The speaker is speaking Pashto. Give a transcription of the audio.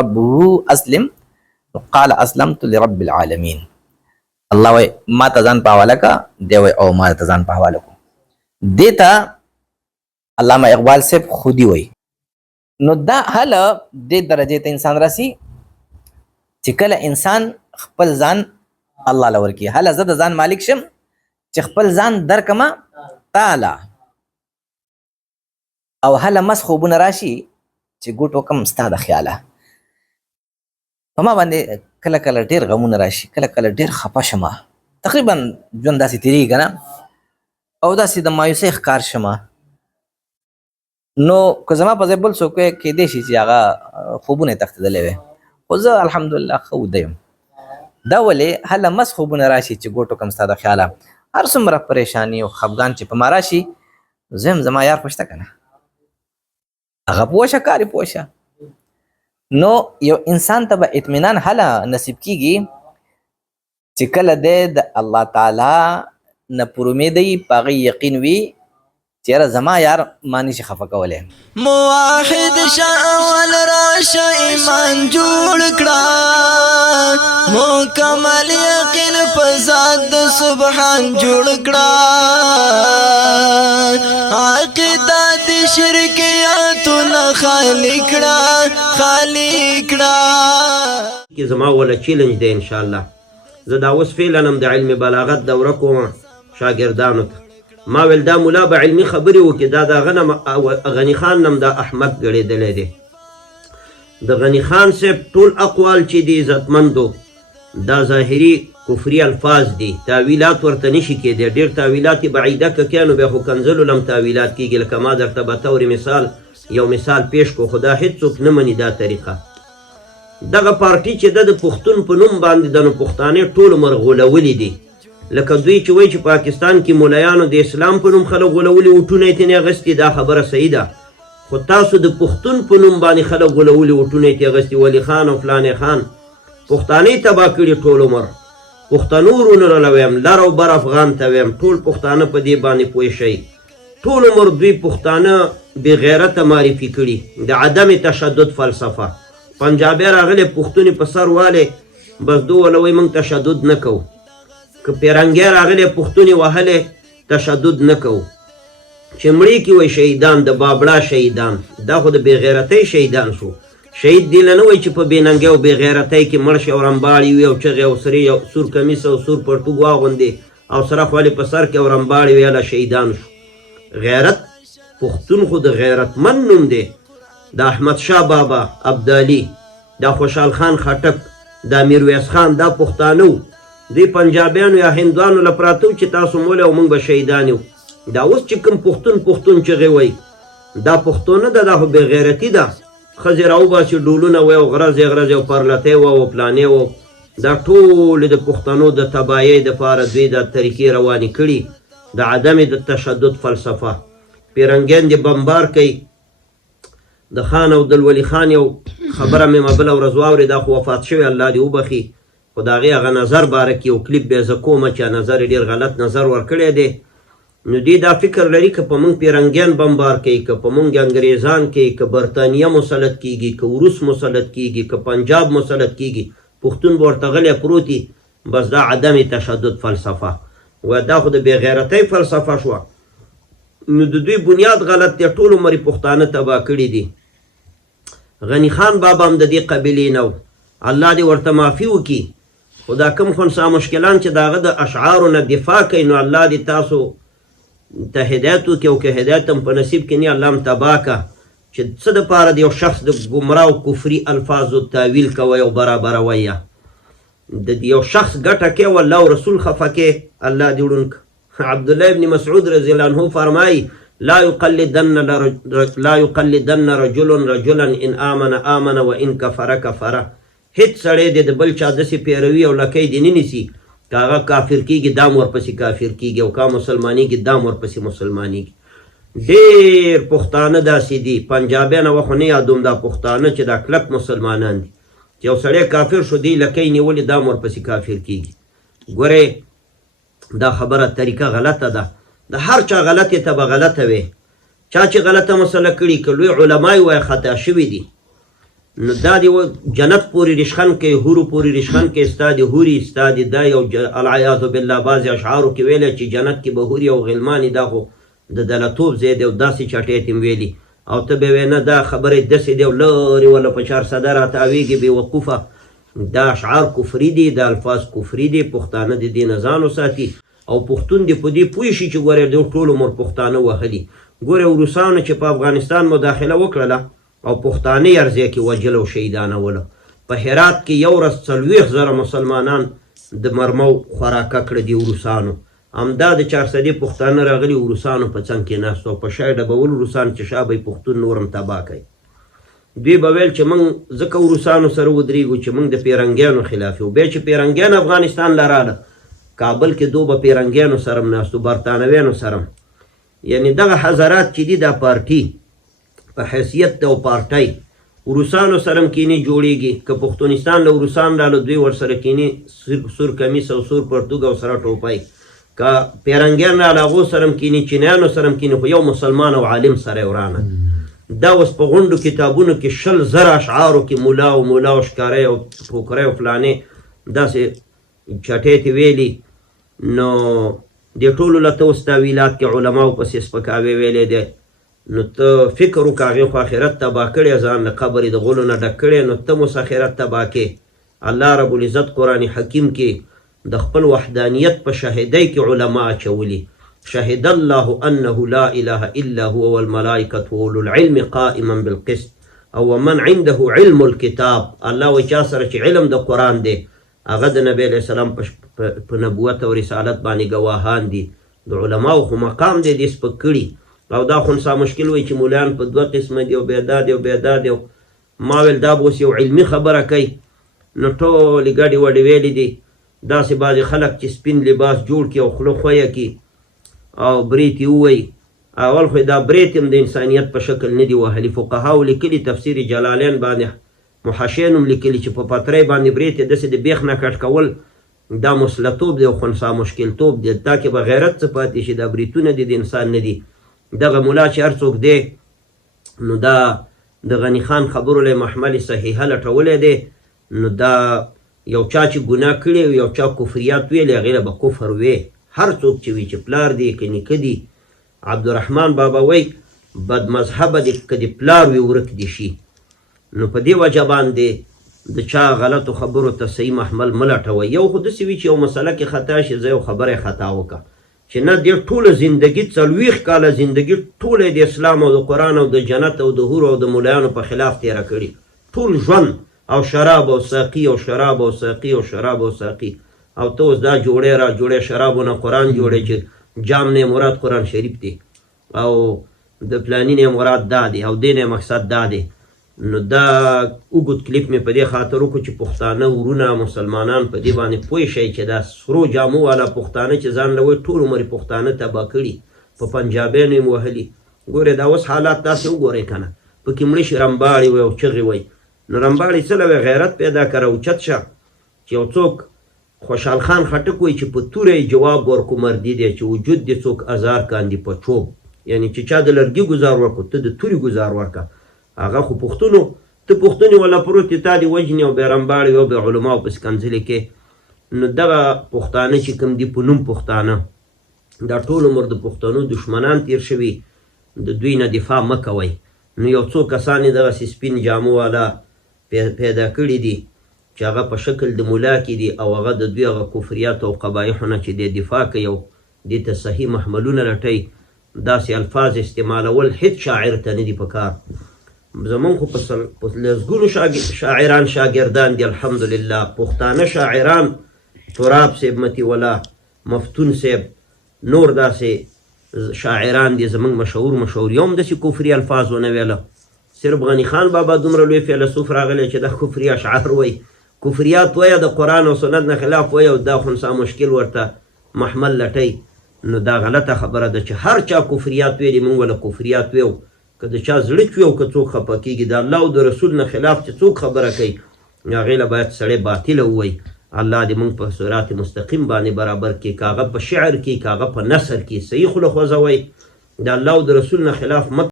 ربه اسلم قال اسلمت لرب العالمین. الله وای ما ته ځان په حواله کا، دی وای او ما ته ځان په حواله کو. دیتا علامه اقبال صاحب خودی وای. نو دا هله دې درجې ته انسان راسي چې کله انسان خپل ځان الله لور کی، هله زه د ځان مالک شم چې خپل ځان درکما تعالی، او هله مس خوبونه راشي چې ګوټو کم ستا د خیاله. په ما باندې کله کله ډېر غمونه راشي، کله کله ډېر خفه شمه، تقریبا ژوند داسې تېرېږي که نه، او داسې د مایوسۍ ښکار شمه. نو که زما په ځای بل څوک وی کیدای شي چې هغه خوبونه یې تښتېدلی وی، خو زه الحمدلله ښه وده یم. دا ولې هله مس خوبونه راشي چې ګوټو کم ستا د خیاله، هر څومره پریشاني او خفګان چې په ما راشي، زه یم زما یار خو شته که نه، هغه پوه شه کار یې پوه شه. نو یو انسان ته به اطمینان هله نصیب کیږي چې کله دی د الله تعالی نه پر امیدی په هغه یقین وي چې یاره زما یار ما نشي خفه کولی. موحد شه اول راشه ایمان جوړ کړه، مکمل یقین په ذات د سبحان جوړ کړه، عقیده د شرکیاتونه خالی کړه خالی کړه. کې زما ولا چیلنج دی انشاءالله. زه دا اوس فعلا هم د علم بلاغت دوره کوم شاګردانو ته. ما ویل دا ملا به علمي خبرې وکړي، دا د هغه غني خان نم دا احمد ګړېدلی دی. د غني خان صاحب ټول اقوال چې دي عزتمندو دا ظاهري کفري الفاظ دي، تاویلات ورته نشي کېدی. ډېر تاویلات بعیده که کیا نو بیا خو کنزلو لم تاویلات کېږي. لکه ما درته به طور مثال یو مثال پیش کو، خو دا هېڅوک نه مني دا طریقه. دغه پارټي چې د پښتون په نوم باندې د نو پښتانې ټول عمر غولولي دي. لکه دوی چې وایي چې پاکستان کې مولایانو د اسلام په نوم خلک غولولي، وټونه یې ترې اخیستي، دا خبره صحیح ده. خو تاسو د پښتون په نوم باندې خلک غولولي، وټونه یې ترې اخیستي، ولی خان او فلانې خان پښتانه تباه کړي ټول عمر. پښتنو ورونه راله ویم، لر او بر افغان ته ویم، ټول پښتانه په دې باندې پوه شئ. ټول عمر دوی پښتانه بې غیرته معرفي کړي د عدم تشدد فلسفه. پنجابی راغلی پښتون په سر والی، بس دو وله وایي موږ تشدد نه کوو. که پیرنګی راغلی پښتون یې وهلی، تشدد نه کوو. چې مړي کې وایي شهیدان، د بابړا شهیدان، دا خو د بې غیرتۍ شهیدان شو. شهید دی له نه وایي چې په بې ننګۍ او بې غیرتۍ کې مړ شي او رمباړې وي او چغې او سرې او سور کمیس او سور پرتوګ واغوندې او سره خوالې په سر کې او رمباړې وي، هله شهیدان شو. غیرت پښتون خو د غیرتمند نوم دی. د احمد شاه بابا ابدالي، دا خوشحال خان خټک، دا میرویس خان، دا پښتانه وو. دوی پنجابیانو یا هندوانو له پراته وو چې تاسو مولی او موږ به شهیدان یو. دا اوس چې کوم پښتون چغې وایي، دا پښتو نه ده، دا خو بې غیرتي ده. ښځې راوباسي ډولونه وایي او غرضې او پرلتی وه او پلانې وه. دا ټولې د پښتنو د تباهۍ دپاره دوی دا طریقې روانې کړي د عدم د تشدد فلسفه. پیرنګیان دې بمبار کوي. د خان او دلولي خان یو خبره مې ما بله ورځ واورې، دا خو وفات شوی الله دې وبخي، خو د هغې هغه نظر باره کې یو کلیپ بیا زه کومه چې نظر یې ډېر غلط نظر ورکړی دی. نو دوی دا فکر لري که په موږ پیرنګیان بمبار کوي، که په موږ انګریزان کوي، که برطانیه مسلط کیږي، که روس مسلط کیږي، که پنجاب مسلط کیږي، پښتون به ورته غلی پروت وي. بس دا عدم تشدد فلسفه و دا خو د بې غیرتۍ فلسفه شوه. نو د دوی بنیاد غلط دی، ټول عمر یې پښتانه تباه کړي دي. غني خان بابا هم د دې قبیلې نه و، الله دې ورته معافي وکړي. خو دا کوم خنثی مشکلان چې د هغه د اشعارو نه دفاع کوي، نو الله دې تاسو ته هدایت وکړي، او که هدایت هم په نصیب کې نه الله هم تباه که. چې څه دپاره د یو شخص د ګمراه او کفري الفاظو تاویل کوئ او برابروئ، د یو شخص ګټه کې او الله او رسول خفه کې، الله دې ړوند که. عبدالله ابن مسعود رضی الله عنه فرمایي لا یقلدن رجل رجلا ان آمن و ان کفر کفر. هیڅ سړی دې د بل چا داسې پیروي او لکۍ دې نه نیسي که هغه کافر کېږي دا هم ورپسې کافر کېږي، او که مسلمانېږي دا هم ورپسې مسلمانېږي. ډېر پښتانه داسې دي، پنجابیان وه خو نه یادوم، دا پښتانه چې دا کلک مسلمانان دي چې یو سړی کافر شو، دی لکۍ نیولې دا هم ورپسې کافر کېږي. ګورئ دا خبره طریقه غلطه ده. د هر چا غلطې ته به غلطه وي. چا چې غلطه مسله کړي که لوی علما یې وایي خطا شوي دي. نو دا دی جنت پورې رشخن کوي هورو پورې رشخن کوي ستا د هوري ستا د دا یو العیاذ بالله بعضې اشعارو کې ویلی چې جنت کې به هوري او غلمانې دا خو د دلتوب ځای دی او داسې چټۍ تم ویلي او ته به وایې نه دا خبرې داسې دی او لرې ولا په چارسده راتاویږي بېوقوفه دا اشعار کفري دي دا الفاظ کفري دي پښتانه د دې نه ځان وساتي او پښتون دې په دې پوه شي چې ګورې دوی ټول عمر پښتانه وهلي ګورې روسانو چې په افغانستان مداخله وکړله او پښتانه یې ارضیه کې وجل او شهیدانوله په هرات کې یو ورځ 40,000 مسلمانان د مرمو خوراکه کړه دي روسانو همدا د 400 پښتانه راغلي روسانو په څنګ کې ناست او په شا یې ډبول روسان چې شا به یې پښتون نورم تباه کوي دوی به ویل چې موږ ځکه روسانو سره ودرېږو چې موږ د پیرنګیانو خلاف یو بیا چې پیرنګیان افغانستان لراله کابل کې دو به پیرنګیانو سره هم ناستو برطانویانو سره یعنی دغه حضرات چې دي دا پارټي په حیثیت د یو پارټۍ روسانو سره هم کینې جوړېږي که پښتونستان له روسان راله دوی ورسره کینې سور کمیس او سور پرتوګ او سره ټوپۍ که پیرنګیان راله هغو سره هم کینې چینیانو سره هم کینې خو یو مسلمان او عالم سره یې ورانه دا اوس په غونډو کتابونو کې 100,000 اشعارو کې مولا او ښکاری او ټوکری او فلانې داسې چټۍ ته ویلي نو دې ټولو له ته اوس تاویلات کې علماو پسې سپکاوی ویلی دی نو ته فکر وکړه هغې خو آخرت تباه کړی ځان له قبر د غولو نه ډک کړی نو ته اوس آخرت تباه کې الله رب العزت قرآن حکیم کې د خپل وحدانیت په شاهدۍ کې علما اچولي شهد الله انه لا اله الا هو والملائکة واولو العلم قائما بالقسط او من عنده علم الكتاب الله وایي چا سره چې علم د قرآن دی هغه د نبی علیه السلام په نبوت او رسالت باندې ګواهان دي د علماو خو مقام دی دې سپک کړي او دا خنثی مشکل وایي چې مولان په 2 قسمه دي او بیا دا دی او بیا دا دی ما ویل دا به اوس یو علمي خبره کوي نو ټولې ګډې وډې ویلې دي داسې بعضې خلک چې سپین لباس جوړ کړي او خوله خویه کړي او برېت یې ووایي اول خو دا برېت هم د انسانیت په شکل نه دي وهلي فقهاو لیکلي تفسیر جلالین باندې محشین هم لیکلي چې په پترۍ باندې برېت یې داسې د بیخ نه کټ کول دا مسلطوب دی او خنثی مشکلتوب دی دا کې به غیرت څه پاتې شي دا برېتونه دي د انسان نه دي دغه ملا چې هر څوک دی نو دا د غني خان خبرو له محمل صحیحه لټولی دی نو دا یو چا چې ګناه کړی او یو چا کفریات ویلی هغې له به کفر وی هر څوک چې وي چې پلار دی که نیکه دی عبدالرحمن بابا وی بد مذهبه دی که د پلار وي ورک دي شي نو په دې وجه باندې د چا غلطو خبرو ته صحیح محمل مه لټوئ یو خو داسې وي چې یو مسله کې خطا شي زه یو خبره خطا وکړه چې نه دې ټوله زندګي 40 کاله زندګي ټوله د اسلام او د قرآن او د جنت او د حورو او د ملایانو په خلاف تېره کړي ټول ژوند او شراب او ساقي او شراب او ساقي او شراب او ساقي او ته اوس دا جوړې را جوړې شرابونه قرآن جوړې چې جام نه مراد قرآن شریف دی او د پلاني نه مراد دا دی او دې نه مقصد دا دی نو دا اوږد کلیپ مې په دې خاطر وکړو چې پښتانه ورونه مسلمانان په دې باندې پوه شئ چې دا سرو جامو والا پښتانه چې ځان له وایي ټول عمر یې پښتانه تباه کړي په پنجابیانو یې وهلي ګورې دا اوس حالات تاسې وګورئ که نه پکې مړه شي رمباړې وی او چغې وی نو رمباړې څه له وی غیرت پیدا کړه اوچت شه چې یو څوک خوشحال خان خټک وایي چې په توره یې جواب ورکو مردي دی چې وجود دې څوک ازار کاندي په چوب یعنی چې چا د لرګي ګزار ورکړو ته د تورې ګزار ورکړه هغه خو پښتونو ته پښتونې ولا پروت دي تا دې وژنې او بیا رمباړې او بیا علماو پسې کنځلې کې نو دغه پښتانه چې کوم دي په نوم پښتانه دا ټول عمر د پښتنو دشمنان تیر شوي د دوی نه دفاع مه کوئ نو یو څو کسان یې دغسې سپین جامو والا پیدا کړي دي چې هغه په شکل د ملا کې دي او هغه د دوی هغه کفریاتو او قبایحو نه چې دی دفاع کوي او دې ته صحیح محملونه لټوي داسې الفاظ استعمالول هېڅ شاعر ته نه دي په کار زمونږ خو په لسګونو شاعران شاګردان دي الحمدلله پښتانه شاعران تراب صاحب متي ولا مفتون صاحب نور داسې شاعران دي زمونږ مشهور یو هم داسې کفري الفاظ ونه ویله صرف غني خان بابا دومره لوی فیلسوف راغلی چې دا کفري اشعار وایي کفریات وایه د قرآن او سنت نه خلاف وایه او دا خنثی مشکل ورته محمل لټئ نو دا غلطه خبره ده چې هر چا کفریات ویلي موږ وله کفریات ویو که د چا زړه کې او که څوک خفه کېږي د الله او د رسول نه خلاف چې څوک خبره کوي هغې له باید سړی باطله ووایي الله دې موږ په صراط مستقیم باندې برابر کړي که هغه په شعر کې که هغه په نثر کې صحیح خوله خوځوئ د الله او د رسول نه خلاف مه